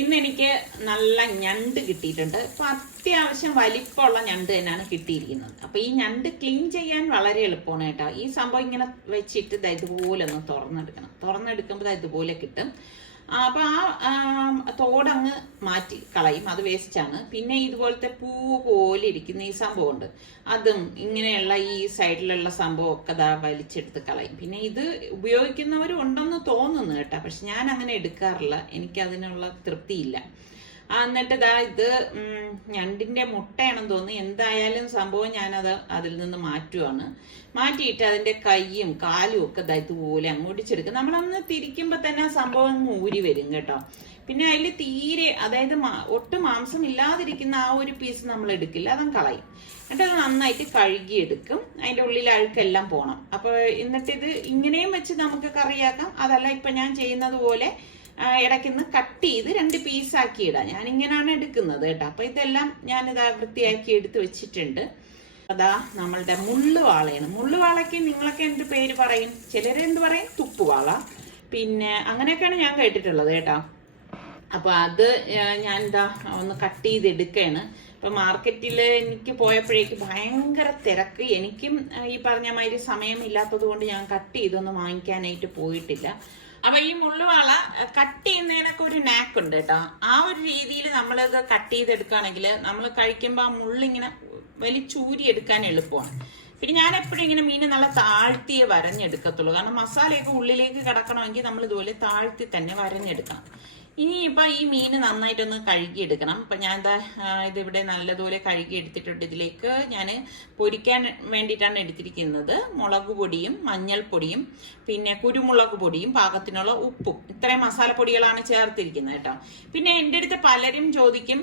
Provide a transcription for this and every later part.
ഇന്ന് എനിക്ക് നല്ല ഞണ്ട് കിട്ടിയിട്ടുണ്ട്. അപ്പോൾ അത്യാവശ്യം വലിപ്പമുള്ള ഞണ്ട് തന്നെയാണ് കിട്ടിയിരിക്കുന്നത്. അപ്പോൾ ഈ ഞണ്ട് ക്ലീൻ ചെയ്യാൻ വളരെ എളുപ്പമാണ് കേട്ടോ. ഈ സംഭവം ഇങ്ങനെ വെച്ചിട്ട് ഇതുപോലെ ഒന്ന് തുറന്നെടുക്കുമ്പോൾ ഇതുപോലെ കിട്ടും. അപ്പോൾ ആ തോടങ്ങ് മാറ്റി കളയും, അത് വേസ്റ്റാണ്. പിന്നെ ഇതുപോലത്തെ പൂവ് പോലെ ഇരിക്കുന്ന ഈ സംഭവമുണ്ട്, അതും ഇങ്ങനെയുള്ള ഈ സൈഡിലുള്ള സംഭവമൊക്കെ വലിച്ചെടുത്ത് കളയും. പിന്നെ ഇത് ഉപയോഗിക്കുന്നവരും ഉണ്ടെന്ന് തോന്നുന്നു കേട്ടോ, പക്ഷെ ഞാൻ അങ്ങനെ എടുക്കാറില്ല, എനിക്കതിനുള്ള തൃപ്തിയില്ല. എന്നിട്ട് ഇത് ഞണ്ടിന്റെ മുട്ടയാണെന്ന് തോന്നുന്നു. എന്തായാലും സംഭവം ഞാനത് അതിൽ നിന്ന് മാറ്റിയിട്ട് അതിന്റെ കൈയും കാലും ഒക്കെ ഇതുപോലെ അങ്ങോട്ടിച്ചെടുക്കും. നമ്മളന്ന് തിരിക്കുമ്പോ തന്നെ സംഭവം ഊരി വരും കേട്ടോ. പിന്നെ അതിൽ തീരെ ഒട്ടും മാംസം ഇല്ലാതിരിക്കുന്ന ആ ഒരു പീസ് നമ്മൾ എടുക്കില്ല, അതങ്ങ് കളയും. എന്നിട്ട് അത് നന്നായിട്ട് കഴുകിയെടുക്കും, അതിന്റെ ഉള്ളിൽ അഴുക്കെല്ലാം പോണം. അപ്പൊ എന്നിട്ട് ഇത് ഇങ്ങനെയും വെച്ച് നമുക്ക് കറിയാക്കാം. അതല്ല ഇപ്പൊ ഞാൻ ചെയ്യുന്നത് പോലെ ഇടയ്ക്കുന്ന് കട്ട് ചെയ്ത് 2 പീസാക്കി ഇടാം. ഞാൻ ഇങ്ങനെയാണ് എടുക്കുന്നത് കേട്ടോ. അപ്പൊ ഇതെല്ലാം ഞാനിതാ വൃത്തിയാക്കി എടുത്ത് വെച്ചിട്ടുണ്ട്. നമ്മളുടെ മുള്ളുവാളയാണ്. മുള്ളുവാളയ്ക്ക് നിങ്ങളൊക്കെ എന്ത് പേര് പറയും? ചിലരെന്ത് പറയും? തുപ്പുവാള, പിന്നെ അങ്ങനെയൊക്കെയാണ് ഞാൻ കേട്ടിട്ടുള്ളത് കേട്ടോ. അപ്പൊ അത് ഞാൻ ഒന്ന് കട്ട് ചെയ്ത് എടുക്കുകയാണ്. ഇപ്പൊ മാർക്കറ്റിൽ എനിക്ക് പോയപ്പോഴേക്ക് ഭയങ്കര തിരക്ക്. എനിക്കും ഈ പറഞ്ഞ മാതിരി സമയമില്ലാത്തത് കൊണ്ട് ഞാൻ കട്ട് ചെയ്തൊന്നും വാങ്ങിക്കാനായിട്ട് പോയിട്ടില്ല. അപ്പൊ ഈ മുള്ളുവാള കട്ട് ചെയ്യുന്നതിനൊക്കെ ഒരു നാക്ക് ഉണ്ട് കേട്ടോ. ആ ഒരു രീതിയിൽ നമ്മളത് കട്ട് ചെയ്തെടുക്കുകയാണെങ്കിൽ നമ്മൾ കഴിക്കുമ്പോൾ ആ മുള്ളിങ്ങനെ വലിച്ചൂരി എടുക്കാൻ എളുപ്പമാണ്. പിന്നെ ഞാൻ എപ്പോഴും ഇങ്ങനെ മീൻ നല്ല താഴ്ത്തിയേ വരഞ്ഞെടുക്കത്തുള്ളൂ. കാരണം മസാലയൊക്കെ ഉള്ളിലേക്ക് കിടക്കണമെങ്കിൽ നമ്മൾ ഇതുപോലെ താഴ്ത്തി തന്നെ വരഞ്ഞെടുക്കണം. ഇനിയിപ്പോൾ ഈ മീൻ നന്നായിട്ടൊന്ന് കഴുകിയെടുക്കണം. അപ്പം ഞാൻ ഇതിവിടെ നല്ലതുപോലെ കഴുകി എടുത്തിട്ടുണ്ട്. ഇതിലേക്ക് ഞാൻ പൊരിക്കാൻ വേണ്ടിയിട്ടാണ് എടുത്തിരിക്കുന്നത്. മുളക് പൊടിയും മഞ്ഞൾപ്പൊടിയും പിന്നെ കുരുമുളക് പൊടിയും പാകത്തിനുള്ള ഉപ്പും, ഇത്രയും മസാലപ്പൊടികളാണ് ചേർത്തിരിക്കുന്നത് കേട്ടോ. പിന്നെ എൻ്റെ അടുത്ത് പലരും ചോദിക്കും,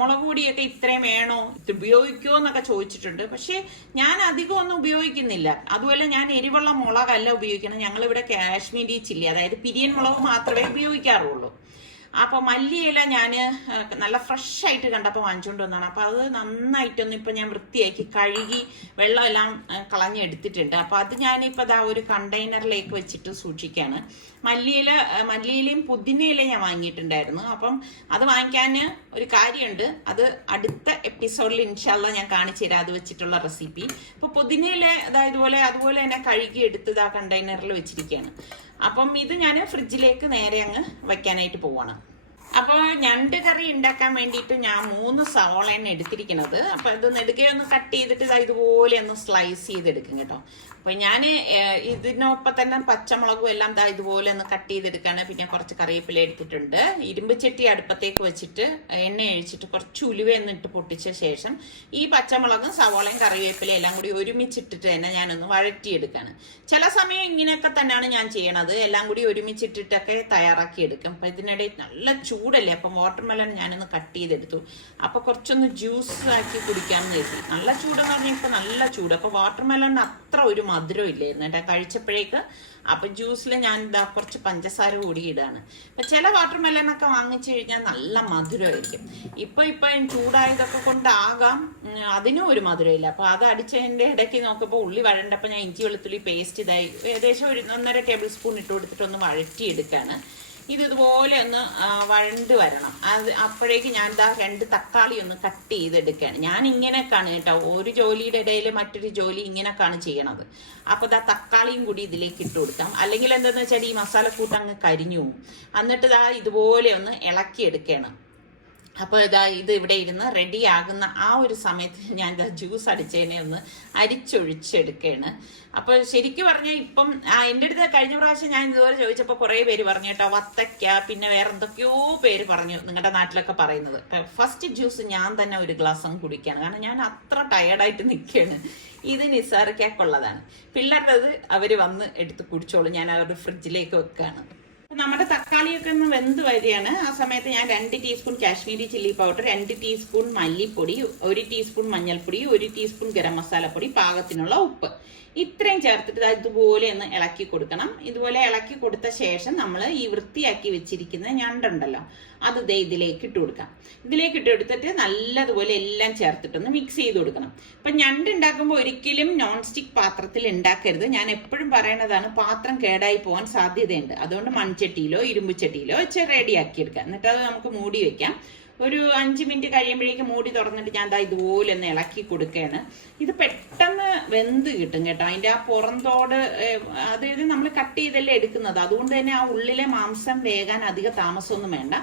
മുളക് പൊടിയൊക്കെ ഇത്രയും വേണോ, ഇത് ഉപയോഗിക്കുമോ എന്നൊക്കെ ചോദിച്ചിട്ടുണ്ട്. പക്ഷെ ഞാൻ അധികം ഒന്നും ഉപയോഗിക്കുന്നില്ല. അതുപോലെ ഞാൻ എരിവുള്ള മുളകല്ല ഉപയോഗിക്കുന്നത്. ഞങ്ങളിവിടെ കാശ്മീരി ചില്ലി, അതായത് പിരിയൻ മുളക് മാത്രമേ ഉപയോഗിക്കാറുള്ളൂ. അപ്പൊ മല്ലിയില ഞാൻ നല്ല ഫ്രഷ് ആയിട്ട് കണ്ടപ്പോൾ വാങ്ങിച്ചുകൊണ്ട് വന്നതാണ്. അപ്പൊ അത് നന്നായിട്ടൊന്ന് ഇപ്പൊ ഞാൻ വൃത്തിയാക്കി കഴുകി വെള്ളമെല്ലാം കളഞ്ഞെടുത്തിട്ടുണ്ട്. അപ്പൊ അത് ഞാനിപ്പോ ഒരു കണ്ടെയ്നറിലേക്ക് വെച്ചിട്ട് സൂക്ഷിക്കുകയാണ്. മല്ലിയിലയും പുതിനയിലയും ഞാൻ വാങ്ങിയിട്ടുണ്ടായിരുന്നു. അപ്പം അത് വാങ്ങിക്കാൻ ഒരു കാര്യമുണ്ട്, അത് അടുത്ത എപ്പിസോഡിൽ ഇൻഷാല്ല ഞാൻ കാണിച്ചു തരാം, അത് വെച്ചിട്ടുള്ള റെസിപ്പി. ഇപ്പൊ പുതിനയില അതുപോലെ തന്നെ കഴുകി എടുത്ത് ആ കണ്ടെയ്നറിൽ വെച്ചിരിക്കുകയാണ്. അപ്പം ഇത് ഞാൻ ഫ്രിഡ്ജിലേക്ക് നേരെ അങ്ങ് വെക്കാനായിട്ട് പോവാണ്. അപ്പോൾ ഞണ്ട് കറി ഉണ്ടാക്കാൻ വേണ്ടിയിട്ട് ഞാൻ 3 സവോളയാണ് എടുത്തിരിക്കുന്നത്. അപ്പൊ ഇത് നെടുകയൊന്ന് കട്ട് ചെയ്തിട്ട് ഇതുപോലെ ഒന്ന് സ്ലൈസ് ചെയ്തെടുക്കും കേട്ടോ. അപ്പൊ ഞാൻ ഇതിനൊപ്പം തന്നെ പച്ചമുളകും എല്ലാം ഇതുപോലെ ഒന്ന് കട്ട് ചെയ്തെടുക്കാണ്. പിന്നെ കുറച്ച് കറിവേപ്പില എടുത്തിട്ടുണ്ട്. ഇരുമ്പ് ചട്ടി അടുപ്പത്തേക്ക് വെച്ചിട്ട് എണ്ണ ഒഴിച്ചിട്ട് കുറച്ച് ഉലുവയൊന്നും ഇട്ട് പൊട്ടിച്ച ശേഷം ഈ പച്ചമുളകും സവോളയും കറിവേപ്പിലയും എല്ലാം കൂടി ഒരുമിച്ചിട്ടിട്ട് തന്നെ ഞാനൊന്ന് വഴറ്റിയെടുക്കാണ്. ചില സമയം ഇങ്ങനെയൊക്കെ തന്നെയാണ് ഞാൻ ചെയ്യണത്, എല്ലാം കൂടി ഒരുമിച്ചിട്ടിട്ടൊക്കെ തയ്യാറാക്കി എടുക്കും. അപ്പൊ ഇതിനിടയിൽ നല്ല ചൂടല്ലേ, അപ്പം വാട്ടർമെലൺ ഞാനൊന്ന് കട്ട് ചെയ്തെടുത്തു. അപ്പൊ കുറച്ചൊന്ന് ജ്യൂസ് ആക്കി കുടിക്കാമെന്ന് കരുതി. നല്ല ചൂടെന്ന് പറഞ്ഞാൽ ഇപ്പൊ നല്ല ചൂട്. അപ്പൊ വാട്ടർമെലണിന് അത്ര ഒരു മധുരം ഇല്ലായിരുന്നു കേട്ടോ കഴിച്ചപ്പോഴേക്ക്. അപ്പൊ ജ്യൂസിൽ ഞാൻ കുറച്ച് പഞ്ചസാര കൂടി ഇടാണ്. അപ്പൊ ചില വാട്ടർമെലനൊക്കെ വാങ്ങിച്ചു കഴിഞ്ഞാൽ നല്ല മധുരമായിരിക്കും. ഇപ്പൊ ചൂടായതൊക്കെ കൊണ്ടാകാം അതിനും ഒരു മധുരമില്ല. അപ്പൊ അത് അടിച്ചതിന്റെ ഇടയ്ക്ക് നോക്കുമ്പോൾ ഉള്ളി വഴണ്ടപ്പോൾ ഞാൻ ഇഞ്ചി വെളുത്തുള്ളി പേസ്റ്റ് ഏകദേശം 1.5 ടേബിൾ സ്പൂൺ ഇട്ട് കൊടുത്തിട്ട് ഒന്ന് വഴറ്റിയെടുക്കാണ്. ഇതുപോലെ ഒന്ന് വഴണ്ട് വരണം. അപ്പോഴേക്ക് ഞാൻ 2 തക്കാളി ഒന്ന് കട്ട് ചെയ്തെടുക്കുകയാണ്. ഞാൻ ഇങ്ങനെയൊക്കെയാണ് കേട്ടോ, ഒരു ജോലിയുടെ ഇടയിൽ മറ്റൊരു ജോലി ഇങ്ങനെയൊക്കെയാണ് ചെയ്യണത്. അപ്പൊ തക്കാളിയും കൂടി ഇതിലേക്ക് ഇട്ട് കൊടുക്കാം. അല്ലെങ്കിൽ എന്താന്ന് വെച്ചാൽ ഈ മസാലക്കൂട്ട് അങ്ങ് കരിഞ്ഞു പോകും. എന്നിട്ട് ഇതുപോലെ ഒന്ന് ഇളക്കിയെടുക്കുകയാണ്. അപ്പോൾ ഇത് ഇവിടെ ഇരുന്ന് റെഡി ആകുന്ന ആ ഒരു സമയത്ത് ഞാൻ ജ്യൂസ് അടിച്ചതിനെ ഒന്ന് അരിച്ചൊഴിച്ചെടുക്കുകയാണ്. അപ്പോൾ ശരിക്കും പറഞ്ഞാൽ ഇപ്പം എൻ്റെ അടുത്ത് കഴിഞ്ഞ പ്രാവശ്യം ഞാൻ ഇതുപോലെ ചോദിച്ചപ്പോൾ കുറേ പേര് പറഞ്ഞു കേട്ടോ, വത്തക്ക പിന്നെ വേറെ എന്തൊക്കെയോ പേര് പറഞ്ഞു നിങ്ങളുടെ നാട്ടിലൊക്കെ പറയുന്നത്. ഫസ്റ്റ് ജ്യൂസ് ഞാൻ തന്നെ ഒരു ഗ്ലാസ് അങ്ങ് കുടിക്കുകയാണ്. കാരണം ഞാൻ അത്ര ടയർഡായിട്ട് നിൽക്കുകയാണ്. ഇത് നിസ്സാരക്കൊള്ളതാണ്. പിള്ളേരുടേത് അവർ വന്ന് എടുത്ത് കുടിച്ചോളൂ, ഞാൻ അവരുടെ ഫ്രിഡ്ജിലേക്ക് വെക്കുകയാണ്. നമ്മുടെ തക്കാളിയൊക്കെ ഒന്ന് വെന്ത് വരികയാണ്. ആ സമയത്ത് ഞാൻ 2 teaspoon Kashmiri chilli powder, 2 teaspoon മല്ലിപ്പൊടി, 1 ടീസ്പൂൺ മഞ്ഞൾപ്പൊടി, 1 ടീസ്പൂൺ ഗരം മസാലപ്പൊടി, പാകത്തിനുള്ള ഉപ്പ് ഇത്രയും ചേർത്തിട്ട് ഇതുപോലെ ഒന്ന് ഇളക്കി കൊടുക്കണം. ഇതുപോലെ ഇളക്കി കൊടുത്ത ശേഷം നമ്മൾ ഈ വൃത്തിയാക്കി വെച്ചിരിക്കുന്ന ഞണ്ടുണ്ടല്ലോ അത് ദേ ഇതിലേക്ക് ഇട്ട് കൊടുക്കാം. ഇതിലേക്ക് ഇട്ട് കൊടുത്തിട്ട് നല്ലതുപോലെ എല്ലാം ചേർത്തിട്ടൊന്ന് മിക്സ് ചെയ്ത് കൊടുക്കണം. ഇപ്പൊ ഞണ്ട് ഉണ്ടാക്കുമ്പോൾ ഒരിക്കലും നോൺ സ്റ്റിക് പാത്രത്തിൽ ഉണ്ടാക്കരുത്. ഞാൻ എപ്പോഴും പറയണതാണ്, പാത്രം കേടായി പോകാൻ സാധ്യതയുണ്ട്. അതുകൊണ്ട് മൺചട്ടിയിലോ ഇരുമ്പ് ചട്ടിയിലോ റെഡിയാക്കി എടുക്കാം. എന്നിട്ട് അത് നമുക്ക് മൂടി വെക്കാം. ഒരു 5 മിനിറ്റ് കഴിയുമ്പോഴേക്കും മൂടി തുറന്നിട്ട് ഞാൻ ഇതുപോലെ ഒന്ന് ഇളക്കി കൊടുക്കുകയാണ്. ഇത് പെട്ടെന്ന് വെന്ത് കിട്ടും കേട്ടോ. അതിന്റെ ആ പുറന്തോട് അതായത് നമ്മൾ കട്ട് ചെയ്തല്ലേ എടുക്കുന്നത്, അതുകൊണ്ട് തന്നെ ആ ഉള്ളിലെ മാംസം വേകാൻ അധിക താമസമൊന്നും വേണ്ട.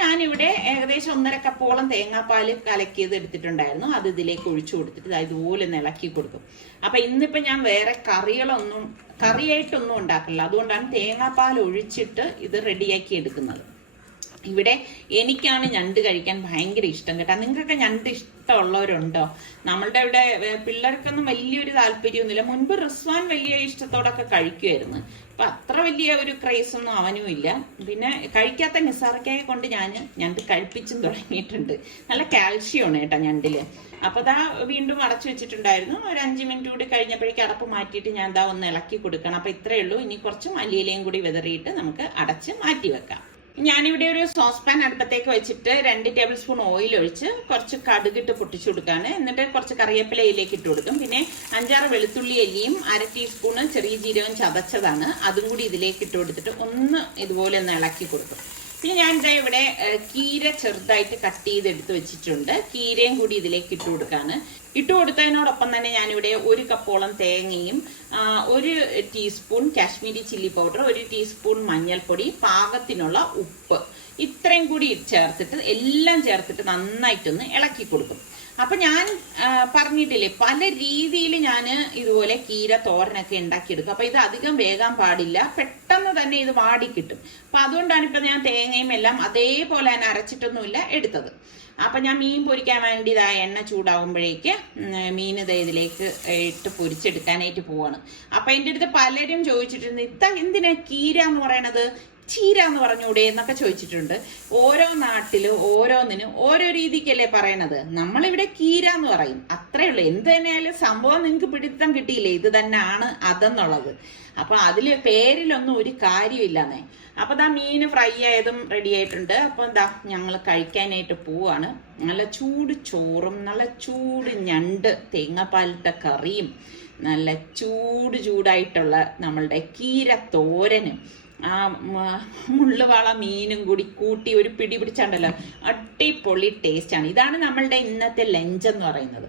ഞാനിവിടെ ഏകദേശം 1.5 കപ്പോളം തേങ്ങാപ്പാൽ കലക്കിയത് എടുത്തിട്ടുണ്ടായിരുന്നു. അത് ഇതിലേക്ക് ഒഴിച്ചു കൊടുത്തിട്ട് ഇതുപോലെ ഒന്ന് ഇളക്കി കൊടുക്കും. അപ്പൊ ഇന്നിപ്പോ ഞാൻ വേറെ കറിയായിട്ടൊന്നും ഉണ്ടാക്കില്ല. അതുകൊണ്ടാണ് തേങ്ങാപ്പാൽ ഒഴിച്ചിട്ട് ഇത് റെഡിയാക്കി എടുക്കുന്നത്. ഇവിടെ എനിക്കാണ് ഞണ്ട് കഴിക്കാൻ ഭയങ്കര ഇഷ്ടം കേട്ടോ. നിങ്ങൾക്കൊക്കെ ഞണ്ട് ഇഷ്ടമുള്ളവരുണ്ടോ? നമ്മളുടെ ഇവിടെ പിള്ളേർക്കൊന്നും വലിയൊരു താല്പര്യമൊന്നുമില്ല. മുൻപ് റിസ്വാൻ വലിയ ഇഷ്ടത്തോടൊക്കെ കഴിക്കുമായിരുന്നു. ഇപ്പൊ അത്ര വലിയ ഒരു ക്രേസ് ഒന്നും അവനും ഇല്ല. പിന്നെ കഴിക്കാത്ത നിസാറക്കായെ കൊണ്ട് ഞാൻ ഞണ്ട് കഴിപ്പിച്ചും തുടങ്ങിയിട്ടുണ്ട്. നല്ല കാൽഷ്യമാണ് കേട്ടോ ഞണ്ടില്. അപ്പൊ വീണ്ടും അടച്ചു വെച്ചിട്ടുണ്ടായിരുന്നു. ഒരു 5 മിനിറ്റ് കൂടി കഴിഞ്ഞപ്പോഴേക്കും അടപ്പ് മാറ്റിയിട്ട് ഞാൻ ഒന്ന് ഇളക്കി കൊടുക്കണം. അപ്പൊ ഇത്രയേ ഉള്ളൂ. ഇനി കുറച്ച് മല്ലിയിലയും കൂടി വിതറിയിട്ട് നമുക്ക് അടച്ച് മാറ്റി വെക്കാം. ഞാനിവിടെ ഒരു സോസ് പാൻ അടുപ്പത്തേക്ക് വെച്ചിട്ട് 2 ടേബിൾ സ്പൂൺ ഓയിൽ ഒഴിച്ച് കുറച്ച് കടുകിട്ട് പൊട്ടിച്ചു കൊടുക്കാണ്. എന്നിട്ട് കുറച്ച് കറിവേപ്പിലയിലേക്ക് ഇട്ട് കൊടുക്കും. പിന്നെ 5-6 വെളുത്തുള്ളി അല്ലിയും 1/2 ടീസ്പൂണ് ചെറിയ ജീരകം ചതച്ചതാണ് അതും കൂടി ഇതിലേക്ക് ഇട്ട് കൊടുത്തിട്ട് ഒന്ന് ഇതുപോലെ ഒന്ന് ഇളക്കി കൊടുക്കും. പിന്നെ ഞാൻ ഇവിടെ കീര ചെറുതായിട്ട് കട്ട് ചെയ്ത് എടുത്ത് വെച്ചിട്ടുണ്ട്. കീരയും കൂടി ഇതിലേക്ക് ഇട്ട് കൊടുക്കാണ്. ഇട്ട് കൊടുത്തതിനോടൊപ്പം തന്നെ ഞാനിവിടെ 1 കപ്പോളം തേങ്ങയും 1 teaspoon Kashmiri chilli powder, 1 teaspoon മഞ്ഞൾപ്പൊടി, പാകത്തിനുള്ള ഉപ്പ്, ഇത്രയും കൂടി ചേർത്തിട്ട് എല്ലാം ചേർത്തിട്ട് നന്നായിട്ടൊന്ന് ഇളക്കി കൊടുക്കും. അപ്പൊ ഞാൻ പറഞ്ഞിട്ടില്ലേ, പല രീതിയിൽ ഞാൻ ഇതുപോലെ കീര തോരനൊക്കെ ഉണ്ടാക്കിയെടുക്കും. അപ്പൊ ഇത് അധികം വേകാൻ പാടില്ല, പെട്ടെന്ന് തന്നെ ഇത് വാടിക്കിട്ടും. അപ്പൊ അതുകൊണ്ടാണ് ഇപ്പൊ ഞാൻ തേങ്ങയും എല്ലാം അതേപോലെ തന്നെ അരച്ചിട്ടൊന്നുമില്ല എടുത്തത്. അപ്പൊ ഞാൻ മീൻ പൊരിക്കാൻ വേണ്ടി എണ്ണ ചൂടാവുമ്പോഴേക്ക് മീൻ ഇതിലേക്ക് ഇട്ട് പൊരിച്ചെടുക്കാനായിട്ട് പോവാണ്. അപ്പൊ എൻ്റെ അടുത്ത് പലരും ചോദിച്ചിട്ടുണ്ട്, എന്തിനാ കീര എന്ന് പറയണത്, ചീര എന്ന് പറഞ്ഞൂടെ എന്നൊക്കെ ചോദിച്ചിട്ടുണ്ട്. ഓരോ നാട്ടിലും ഓരോന്നിനും ഓരോ രീതിക്കല്ലേ പറയണത്. നമ്മളിവിടെ കീര എന്ന് പറയും, അത്രേ ഉള്ളൂ. എന്ത് തന്നെയായാലും സംഭവം നിങ്ങൾക്ക് പിടിത്തം കിട്ടിയില്ലേ, ഇത് തന്നെയാണ് അതെന്നുള്ളത്. അപ്പൊ അതില് പേരിലൊന്നും ഒരു കാര്യമില്ലെന്നേ. അപ്പൊ മീന് ഫ്രൈ ആയതും റെഡി ആയിട്ടുണ്ട്. അപ്പൊ ഞങ്ങൾ കഴിക്കാനായിട്ട് പോവാണ്. നല്ല ചൂട് ചോറും നല്ല ചൂട് ഞണ്ട് തേങ്ങാപ്പാലിട്ട കറിയും നല്ല ചൂടായിട്ടുള്ള നമ്മളുടെ കീര തോരനും ആ മുള്ളുവാള മീനും കൂടി കൂട്ടി ഒരു പിടി പിടിച്ചാണ്ടല്ലോ, അടിപൊളി ടേസ്റ്റ് ആണ്. ഇതാണ് നമ്മളുടെ ഇന്നത്തെ ലഞ്ച് എന്ന് പറയുന്നത്.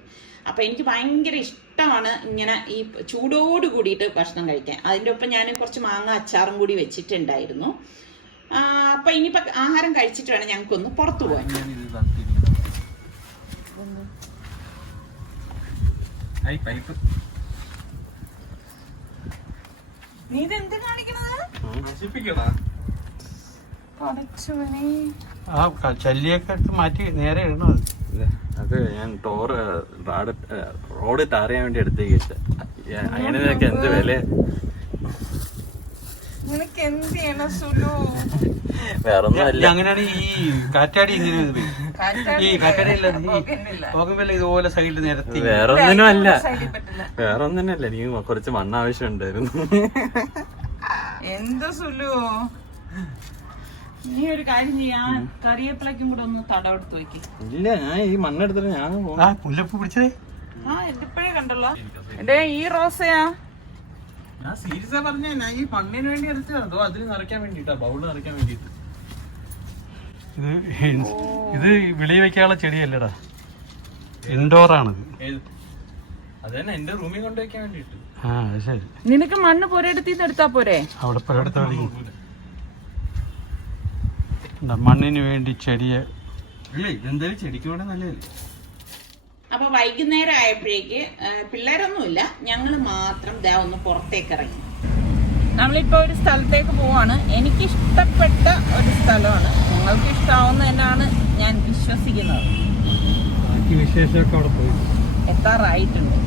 അപ്പൊ എനിക്ക് ഭയങ്കര ഇഷ്ടമാണ് ഇങ്ങനെ ഈ ചൂടോട് കൂടിയിട്ട് ഭക്ഷണം കഴിക്കാൻ. അതിൻ്റെ ഒപ്പം ഞാൻ കുറച്ച് മാങ്ങ അച്ചാറും കൂടി വെച്ചിട്ടുണ്ടായിരുന്നു. അപ്പൊ ഇനിയിപ്പോ ആഹാരം കഴിച്ചിട്ട് വേണം ഞങ്ങൾക്കൊന്ന് പുറത്തു പോകാൻ. നീ ഇതെന്ത് കാണിക്കണത്? ചല്ലിയൊക്കെ എടുത്ത് മാറ്റി നേരെ ഇടണം. അത് ഞാൻ റോഡ് ടാർ ചെയ്യാൻ വേണ്ടി എടുത്തേക്ക്. അതിനൊക്കെ എന്ത് വില. വേറൊന്നും അങ്ങനെയാണ് ഈ കാറ്റാടി ഇങ്ങനെ ഈ കാറ്റാടിയില്ല ഇതുപോലെ സൈഡിൽ നിരത്തി. വേറൊന്നിനും അല്ല എനിക്ക് കുറച്ച് മണ്ണ് ആവശ്യം ഉണ്ടായിരുന്നു. എന്താ സുലു, നീ ഒരു കാര്യം ചെയ്യാൻ കറിവേപ്പിലക്കും കൂടെ ഒന്ന് തടവെടുത്ത് വെക്ക്. ഇല്ല, ഞാൻ ഈ മണ്ണെടുത്തിട്ട് ഞാൻ മുല്ലപ്പൂ പിടിച്ചേ. എന്തിപ്പോഴേ കണ്ടല്ലോ. എടേ ഈ റോസയാ? ഞാൻ സീരിയസാ പറഞ്ഞ, ഞാൻ ഈ മണ്ണിന് വേണ്ടി എടുത്തോ, അതിന് നിറയ്ക്കാൻ വേണ്ടിട്ടാ, ബൗള് നിറയ്ക്കാൻ വേണ്ടിട്ട്. ഇത് വിളി വെക്കാനുള്ള ചെടിയല്ലടാ, ഇൻഡോർ ആണിത്. അത് തന്നെ എന്റെ റൂമിൽ കൊണ്ടുവയ്ക്കാൻ വേണ്ടിട്ട്. ശരി, നിനക്ക് മണ്ണ് പോരെടുത്തിന്ന് എടുത്താ പോരെ? അവിടെ പലയിടത്താ മണ്ണിന് വേണ്ടി ചെടിയെ. ഇതെന്തായാലും ചെടിക്ക് വേണ്ട നല്ലതല്ലേ. അപ്പൊ വൈകുന്നേരം ആയപ്പോഴേക്ക് പിള്ളേരൊന്നുമില്ല, ഞങ്ങള് മാത്രം ഒന്ന് പുറത്തേക്ക് ഇറങ്ങി. നമ്മളിപ്പോ ഒരു സ്ഥലത്തേക്ക് പോവാണ്. എനിക്ക് ഇഷ്ടപ്പെട്ട ഒരു സ്ഥലമാണ്. നിങ്ങൾക്ക് ഇഷ്ടാവുന്ന തന്നെയാണ് ഞാൻ വിശ്വസിക്കുന്നത്. എത്താറായിട്ടുണ്ട്.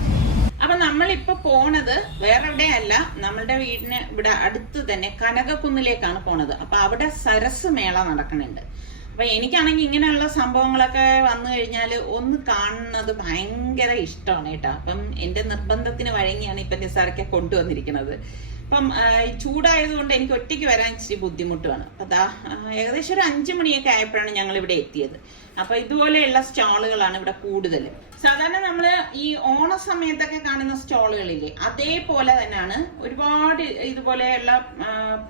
അപ്പൊ നമ്മളിപ്പോ പോണത് വേറെ എവിടെയല്ല, നമ്മളുടെ വീടിന് ഇവിടെ അടുത്ത് തന്നെ കനകക്കുന്നിലേക്കാണ് പോണത്. അപ്പൊ അവിടെ സരസ് മേള നടക്കുന്നുണ്ട്. അപ്പൊ എനിക്കാണെങ്കിൽ ഇങ്ങനെയുള്ള സംഭവങ്ങളൊക്കെ വന്നു കഴിഞ്ഞാൽ ഒന്ന് കാണുന്നത് ഭയങ്കര ഇഷ്ടമാണ് കേട്ടോ. അപ്പം എന്റെ നിർബന്ധത്തിന് വഴങ്ങിയാണ് ഇപ്പൊ നിസാറൊക്കെ കൊണ്ടുവന്നിരിക്കുന്നത്. അപ്പം ചൂടായതുകൊണ്ട് എനിക്ക് ഒറ്റയ്ക്ക് വരാൻ ഇച്ചിരി ബുദ്ധിമുട്ടാണ്. അതാ ഏകദേശം ഒരു 5 മണിയൊക്കെ ആയപ്പോഴാണ് ഞങ്ങൾ ഇവിടെ എത്തിയത്. അപ്പൊ ഇതുപോലെയുള്ള സ്റ്റാളുകളാണ് ഇവിടെ കൂടുതൽ. സാധാരണ നമ്മള് ഈ ഓണ സമയത്തൊക്കെ കാണുന്ന സ്റ്റാളുകളില്ലേ, അതേപോലെ തന്നെയാണ് ഒരുപാട് ഇതുപോലെയുള്ള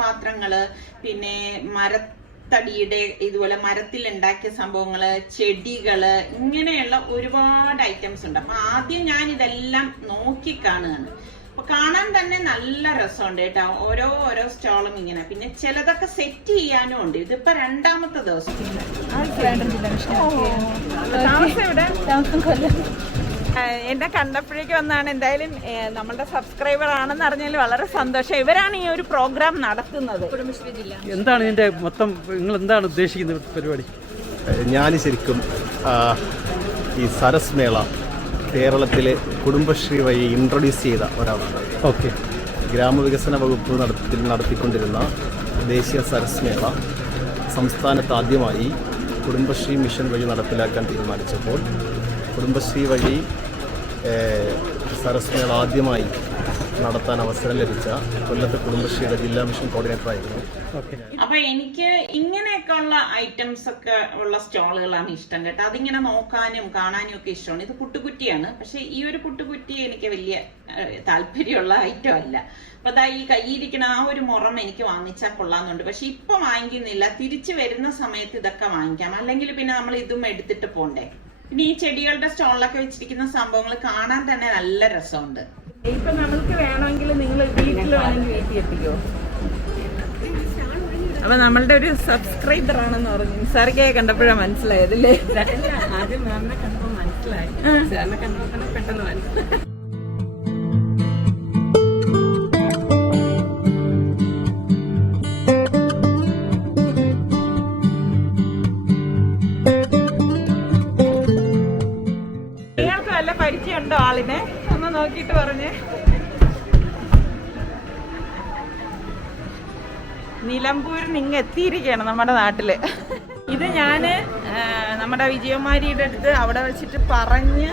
പാത്രങ്ങള്, പിന്നെ മരത്തടിയുടെ ഇതുപോലെ മരത്തിൽ ഉണ്ടാക്കിയ സംഭവങ്ങള്, ചെടികള്, ഇങ്ങനെയുള്ള ഒരുപാട് ഐറ്റംസ് ഉണ്ട്. അപ്പൊ ആദ്യം ഞാൻ ഇതെല്ലാം നോക്കി കാണുകയാണ്. അപ്പൊ കാണാൻ തന്നെ നല്ല രസമുണ്ട് കേട്ടോ, ഓരോ സ്റ്റാളും ഇങ്ങനെ. പിന്നെ ചിലതൊക്കെ സെറ്റ് ചെയ്യാനും ഉണ്ട്. ഇതിപ്പോ 2ാമത്തെ ദിവസം. എന്നെ കണ്ടപ്പോഴേക്ക് വന്നാണ്. എന്തായാലും നമ്മളുടെ സബ്സ്ക്രൈബർ ആണെന്ന് അറിഞ്ഞാൽ വളരെ സന്തോഷം. ഇവരാണ് ഈ ഒരു പ്രോഗ്രാം നടത്തുന്നത്. എന്താണ് ഇതിന്റെ മൊത്തം, നിങ്ങൾ എന്താണ് ഉദ്ദേശിക്കുന്നത് പരിപാടി? ഞാൻ ശരിക്കും ഈ സരസ് മേള കേരളത്തിലെ കുടുംബശ്രീ വഴി ഇൻട്രൊഡ്യൂസ് ചെയ്ത ഒരാളാണ്. ഓക്കെ. ഗ്രാമവികസന വകുപ്പ് നടത്തിക്കൊണ്ടിരുന്ന ദേശീയ സരസ് മേള സംസ്ഥാനത്ത് ആദ്യമായി കുടുംബശ്രീ മിഷൻ വഴി നടപ്പിലാക്കാൻ തീരുമാനിച്ചപ്പോൾ കുടുംബശ്രീ വഴി സരസ് മേള ആദ്യമായി നടത്താൻ അവസരം ലഭിച്ച കൊല്ലത്തെ കുടുംബശ്രീയുടെ ജില്ലാ മിഷൻ കോർഡിനേറ്റർ ആയിരുന്നു. അപ്പൊ എനിക്ക് ഇങ്ങനെയൊക്കെ ഉള്ള ഐറ്റംസ് ഒക്കെ ഉള്ള സ്റ്റാളുകളാണ് ഇഷ്ടം കേട്ടോ. അതിങ്ങനെ നോക്കാനും കാണാനും ഒക്കെ ഇഷ്ടമാണ്. ഇത് പുട്ടുകുറ്റിയാണ്, പക്ഷെ ഈ ഒരു പുട്ടുകുറ്റി എനിക്ക് വലിയ താല്പര്യമുള്ള ഐറ്റം അല്ല. അപ്പൊ അതാ ഈ കയ്യിരിക്കണ ആ ഒരു മുറം എനിക്ക് വാങ്ങിച്ചാൽ കൊള്ളാന്നുണ്ട്. പക്ഷെ ഇപ്പൊ വാങ്ങിക്കുന്നില്ല, തിരിച്ചു വരുന്ന സമയത്ത് ഇതൊക്കെ വാങ്ങിക്കാം. അല്ലെങ്കിൽ പിന്നെ നമ്മൾ ഇതും എടുത്തിട്ട് പോണ്ടേ. പിന്നെ ഈ ചെടികളുടെ സ്റ്റാളിലൊക്കെ വെച്ചിരിക്കുന്ന സംഭവങ്ങൾ കാണാൻ തന്നെ നല്ല രസമുണ്ട്. ഇപ്പൊ നമ്മൾക്ക് വേണമെങ്കിൽ നിങ്ങൾ വീട്ടിൽ വേണമെങ്കിൽ വീട്ടിൽ എത്തിക്കോ. അപ്പൊ നമ്മളുടെ ഒരു സബ്സ്ക്രൈബർ ആണെന്ന് പറഞ്ഞു. നിസാറിക്കയെ കണ്ടപ്പോഴാണ് മനസ്സിലായതല്ലേ? ആദ്യം മാമിനെ കണ്ടപ്പോ മനസ്സിലായി, സാറിനെ കണ്ടപ്പോ പെട്ടെന്ന് മനസ്സിലായി. നിങ്ങൾക്ക് വല്ല പരിചയമുണ്ടോ ആളിനെ? ഒന്ന് നോക്കിട്ട് പറഞ്ഞേ. നിലമ്പൂരിൽ ഇങ്ങ് എത്തിയിരിക്കുകയാണ് നമ്മുടെ നാട്ടില്. ഇത് ഞാന് നമ്മുടെ വിജയകുമാരിയുടെ അടുത്ത് അവിടെ വെച്ചിട്ട് പറഞ്ഞ്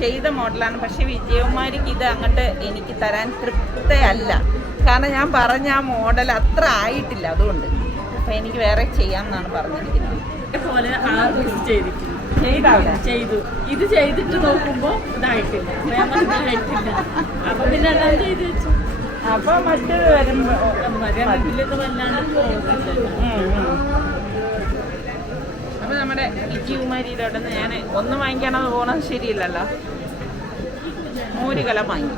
ചെയ്ത മോഡലാണ്. പക്ഷെ വിജയകുമാരിക്ക് ഇത് അങ്ങോട്ട് എനിക്ക് തരാൻ തൃപ്തയല്ല. കാരണം ഞാൻ പറഞ്ഞ ആ മോഡൽ അത്ര ആയിട്ടില്ല. അതുകൊണ്ട് അപ്പൊ എനിക്ക് വേറെ ചെയ്യാമെന്നാണ് പറഞ്ഞിരിക്കുന്നത്. പോലെ ചെയ്തു ഇത് ചെയ്തിട്ട് നോക്കുമ്പോ ഇതായിട്ടില്ല, അപ്പൊ പിന്നെ എല്ലാം ചെയ്ത് വെച്ചു. അപ്പൊ മറ്റേത് വരുമ്പോ അപ്പൊ നമ്മുടെ വിജയകുമാരിയുടെ അവിടെ നിന്ന് ഞാൻ ഒന്ന് വാങ്ങിക്കാണത് പോകണം ശരിയില്ലല്ലോ. മോരുകല വാങ്ങി.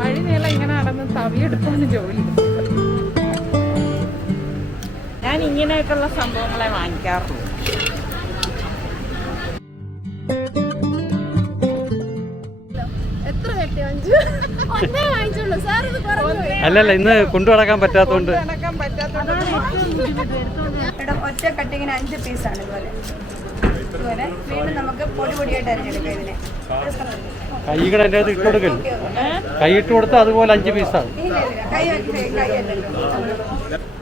വഴി നീളം ഇങ്ങനെ നടന്ന് തവിയെടുപ്പാണ് ജോലി. ഞാൻ ഇങ്ങനെയൊക്കെയുള്ള സംഭവങ്ങളെ വാങ്ങിക്കാറുള്ളൂ. അല്ലല്ല, ഇന്ന് കൊണ്ടു നടക്കാൻ പറ്റാത്തോണ്ട് ഒറ്റ കട്ടിങ്ങിന് 5 പീസാണ്. ഇതുപോലെ വീണ്ടും നമുക്ക് പൊടിയായിട്ട് അരിഞ്ഞെടുക്കാം. ഇതിനെ കൈകൾ എൻ്റെ അത് ഇട്ട് കൊടുക്കല്, കൈ ഇട്ട് കൊടുത്താൽ അതുപോലെ 5 പീസാണ്.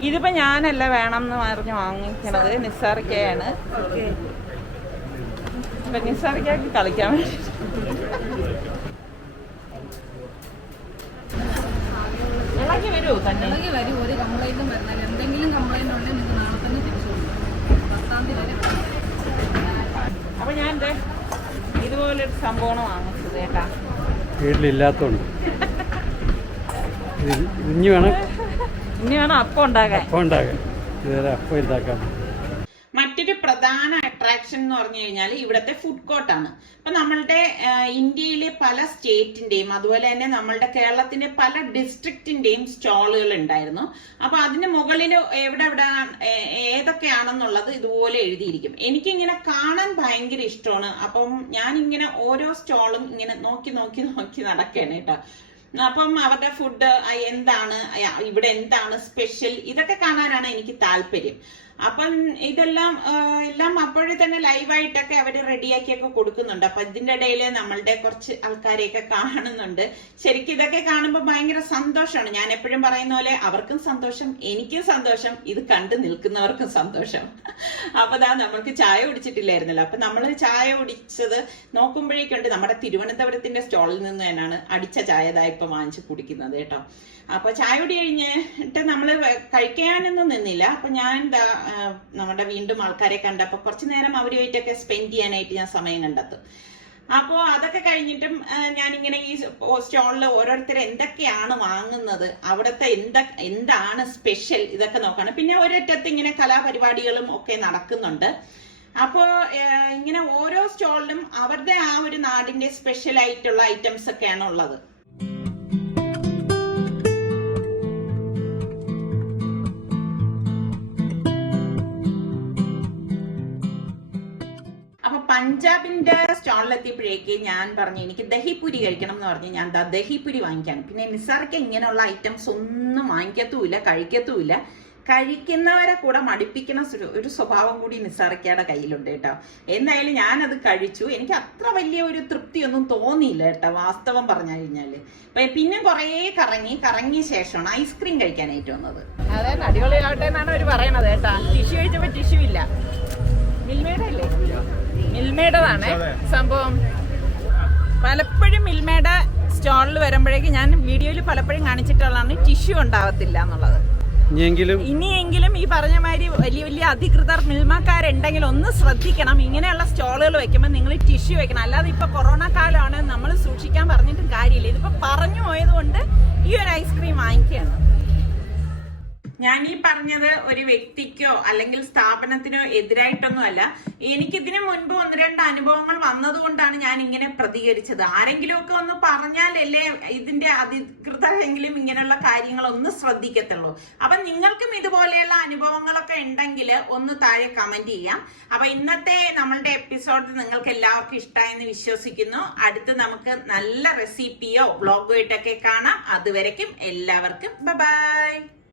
ഇതിപ്പോ ഞാനല്ല വേണം എന്ന് പറഞ്ഞ് വാങ്ങിക്കണത്, നിസാറിക്കയാണ്. അപ്പൊ നിസാറിക്കക്ക് കളിക്കാൻ വേണ്ടി ഇളകി വരുമോ തന്നെ? വരും. ഒരു കംപ്ലൈന്റും വരുന്നില്ല. എന്തെങ്കിലും കംപ്ലൈന്റ് ഉണ്ടെങ്കിൽ നിങ്ങൾക്ക് നാളെ തന്നെ തിരിച്ചു കൊടുക്കും. 10-ാം തീയതി വരെ. അപ്പൊ ഞാൻ ഇതുപോലൊരു സംഭവമാണ് വാങ്ങിച്ചത് കേട്ടാ. വീട്ടിലില്ലാത്തോണ്ട് ഇനി വേണം അപ്പം ഉണ്ടാക്കാൻ. ഇതുവരെ അപ്പം ഉണ്ടാക്കാൻ. മറ്റൊരു പ്രധാന അട്രാക്ഷൻ എന്ന് പറഞ്ഞു കഴിഞ്ഞാൽ ഇവിടുത്തെ ഫുഡ് കോർട്ടാണ്. അപ്പൊ നമ്മളുടെ ഇന്ത്യയിലെ പല സ്റ്റേറ്റിന്റെയും അതുപോലെ തന്നെ നമ്മളുടെ കേരളത്തിന്റെ പല ഡിസ്ട്രിക്റ്റിന്റെയും സ്റ്റാളുകൾ ഉണ്ടായിരുന്നു. അപ്പൊ അതിന് മുകളിൽ എവിടെ ഏതൊക്കെയാണെന്നുള്ളത് ഇതുപോലെ എഴുതിയിരിക്കും. എനിക്കിങ്ങനെ കാണാൻ ഭയങ്കര ഇഷ്ടമാണ്. അപ്പം ഞാനിങ്ങനെ ഓരോ സ്റ്റാളും ഇങ്ങനെ നോക്കി നടക്കുകയാണ് കേട്ടോ. അപ്പം അവരുടെ ഫുഡ് എന്താണ്, ഇവിടെ എന്താണ് സ്പെഷ്യൽ, ഇതൊക്കെ കാണാനാണ് എനിക്ക് താല്പര്യം. അപ്പം ഇതെല്ലാം എല്ലാം അപ്പോഴേ തന്നെ ലൈവായിട്ടൊക്കെ അവര് റെഡിയാക്കിയൊക്കെ കൊടുക്കുന്നുണ്ട്. അപ്പൊ ഇതിന്റെ ഇടയിൽ നമ്മളുടെ കുറച്ച് ആൾക്കാരെയൊക്കെ കാണുന്നുണ്ട്. ശരിക്കും ഇതൊക്കെ കാണുമ്പോൾ ഭയങ്കര സന്തോഷമാണ്. ഞാൻ എപ്പോഴും പറയുന്ന പോലെ അവർക്കും സന്തോഷം, എനിക്കും സന്തോഷം, ഇത് കണ്ടു നിൽക്കുന്നവർക്കും സന്തോഷം. അപ്പൊ നമ്മൾക്ക് ചായ കുടിച്ചിട്ടില്ലായിരുന്നല്ലോ. അപ്പൊ നമ്മൾ ചായ കുടിച്ചത് നോക്കുമ്പോഴേക്കുണ്ട് നമ്മുടെ തിരുവനന്തപുരത്തിന്റെ സ്റ്റോളിൽ നിന്ന് തന്നെയാണ് അടിച്ച ചായ ഇപ്പൊ വാങ്ങിച്ച് കുടിക്കുന്നത് കേട്ടോ. അപ്പൊ ചായ കുടി കഴിഞ്ഞിട്ട് നമ്മള് കഴിക്കാനൊന്നും നിന്നില്ല. അപ്പൊ ഞാൻ നമ്മുടെ വീണ്ടും ആൾക്കാരെ കണ്ടപ്പോ കുറച്ചു നേരം അവരുമായിട്ടൊക്കെ സ്പെൻഡ് ചെയ്യാനായിട്ട് ഞാൻ സമയം കണ്ടെത്തും. അപ്പോ അതൊക്കെ കഴിഞ്ഞിട്ടും ഞാനിങ്ങനെ ഈ സ്റ്റോളിൽ ഓരോരുത്തർ എന്തൊക്കെയാണ് വാങ്ങുന്നത്, അവിടുത്തെ എന്താണ് സ്പെഷ്യൽ, ഇതൊക്കെ നോക്കണം. പിന്നെ ഒരറ്റത്ത് ഇങ്ങനെ കലാപരിപാടികളും ഒക്കെ നടക്കുന്നുണ്ട്. അപ്പോ ഇങ്ങനെ ഓരോ സ്റ്റോളിലും അവരുടെ ആ ഒരു നാടിന്റെ സ്പെഷ്യൽ ആയിട്ടുള്ള ഐറ്റംസ് ഒക്കെയാണ് ഉള്ളത്. പഞ്ചാബിന്റെ സ്റ്റാളിലെത്തിയപ്പോഴേക്ക് ഞാൻ പറഞ്ഞു എനിക്ക് ദഹിപുരി കഴിക്കണം എന്ന് പറഞ്ഞ് ഞാൻ ദഹിപുരി വാങ്ങിക്കാണ്. പിന്നെ നിസാർക്ക് ഇങ്ങനെയുള്ള ഐറ്റംസ് ഒന്നും വാങ്ങിക്കത്തുമില്ല, കഴിക്കത്തുമില്ല. കഴിക്കുന്നവരെ കൂടെ മടിപ്പിക്കുന്ന ഒരു സ്വഭാവം കൂടി നിസാർക്കയുടെ കയ്യിലുണ്ട് കേട്ടോ. എന്തായാലും ഞാനത് കഴിച്ചു. എനിക്ക് അത്ര വലിയ ഒരു തൃപ്തിയൊന്നും തോന്നിയില്ല കേട്ടോ, വാസ്തവം പറഞ്ഞു കഴിഞ്ഞാല്. പിന്നെ കുറേ കറങ്ങിയ ശേഷമാണ് ഐസ്ക്രീം കഴിക്കാനായിട്ട് വന്നത്. അതെ, അടിപൊളിയാവട്ടെ എന്നാണ് അവര് പറയണത് കേട്ടാ. ടിഷ്യൂ കഴിച്ചപ്പോ ടിഷ്യൂ ഇല്ല. മിൽമേയുടെ അല്ലേ? മിൽമേടതാണ് സംഭവം. പലപ്പോഴും മിൽമേയുടെ സ്റ്റോളിൽ വരുമ്പോഴേക്ക് ഞാൻ വീഡിയോയിൽ പലപ്പോഴും കാണിച്ചിട്ടുള്ളതാണ് ടിഷ്യൂ ഉണ്ടാവത്തില്ല എന്നുള്ളത്. ഇനിയെങ്കിലും ഈ പറഞ്ഞ മാതിരി വലിയ വലിയ അധികൃതർ മിൽമക്കാരുണ്ടെങ്കിൽ ഒന്ന് ശ്രദ്ധിക്കണം. ഇങ്ങനെയുള്ള സ്റ്റോളുകൾ വെക്കുമ്പോൾ നിങ്ങൾ ടിഷ്യൂ വെക്കണം. അല്ലാതെ ഇപ്പൊ കൊറോണ കാലമാണ്, നമ്മൾ സൂക്ഷിക്കാൻ പറഞ്ഞിട്ടും കാര്യമില്ല. ഇതിപ്പോ പറഞ്ഞു പോയത് കൊണ്ട് ഈ ഒരു ഐസ്ക്രീം വാങ്ങിക്കുകയാണ്. ഞാൻ ഈ പറഞ്ഞത് ഒരു വ്യക്തിക്കോ അല്ലെങ്കിൽ സ്ഥാപനത്തിനോ എതിരായിട്ടൊന്നും അല്ല. എനിക്കിതിനു മുൻപ് 1-2 അനുഭവങ്ങൾ വന്നതുകൊണ്ടാണ് ഞാൻ ഇങ്ങനെ പ്രതികരിച്ചത്. ആരെങ്കിലും ഒക്കെ ഒന്ന് പറഞ്ഞാലല്ലേ ഇതിന്റെ അധികൃതരെങ്കിലും ഇങ്ങനെയുള്ള കാര്യങ്ങൾ ഒന്ന് ശ്രദ്ധിക്കത്തുള്ളൂ. അപ്പൊ നിങ്ങൾക്കും ഇതുപോലെയുള്ള അനുഭവങ്ങളൊക്കെ ഉണ്ടെങ്കിൽ ഒന്ന് താഴെ കമന്റ് ചെയ്യാം. അപ്പൊ ഇന്നത്തെ നമ്മളുടെ എപ്പിസോഡ് നിങ്ങൾക്ക് എല്ലാവർക്കും ഇഷ്ടമായെന്ന് വിശ്വസിക്കുന്നു. അടുത്ത് നമുക്ക് നല്ല റെസിപ്പിയോ വ്ളോഗോ ആയിട്ടൊക്കെ കാണാം. അതുവരയ്ക്കും എല്ലാവർക്കും ബൈ.